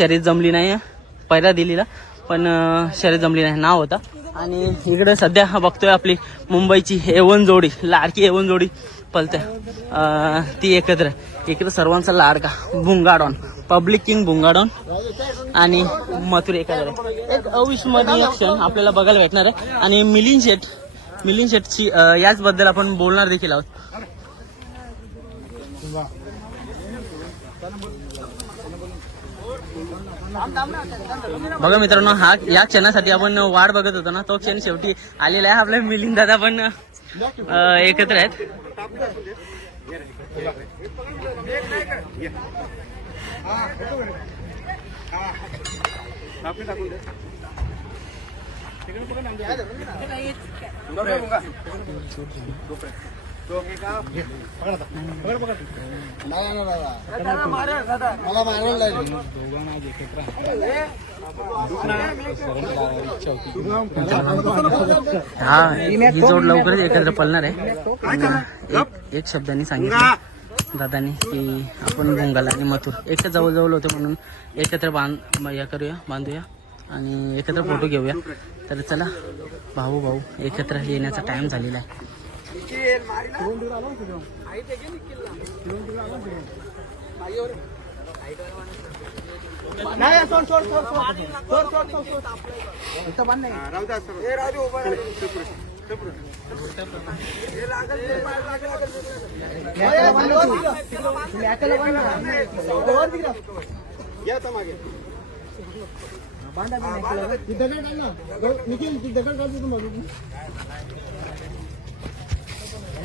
शर्यत जमली नाही पहिला दिलीला पण शर्यत जमली नाही. नाव होता. आणि इकडे सध्या बघतोय आपली मुंबईची एवन जोडी लाडकी एवन जोडी पलते. ती एकत्र. इकडे सर्वांचा लाडका भुंगाडॉन. पब्लिक किंग भुंगाडॉन आणि मथुर एकत्र एक अविस्मरणीय क्षण आपल्याला बघायला भेटणार आहे. आणि मिलिंद शेट मिलिंद शेटची याचबद्दल याच बद्दल आपण बोलणार देखील आहोत. बघा मित्रांनो हा या क्षणासाठी आपण वाट बघत होतो ना तो क्षण शेवटी आलेला आहे आपल्या मिलिंद दादा पण एकत्र आहेत. हा ही जोड लवकरच एकत्र पळणार आहे. एक- एक सांगितलं. दादानी की आपण भोंगाला आणि मथुर एकत्र जवळ जवळ होते म्हणून एकत्र बांध या करूया बांधूया आणि एकत्र फोटो घेऊया. तर चला भाऊ भाऊ एकत्र येण्याचा टाइम झालेला आहे. नाही सोड सोड सोड सोड. सोड सोड सोड सोड. इथं. बंद नाही. राजू मागे. बांधा दगड काढ ना निखिल दगड काढतो तुम्हाला.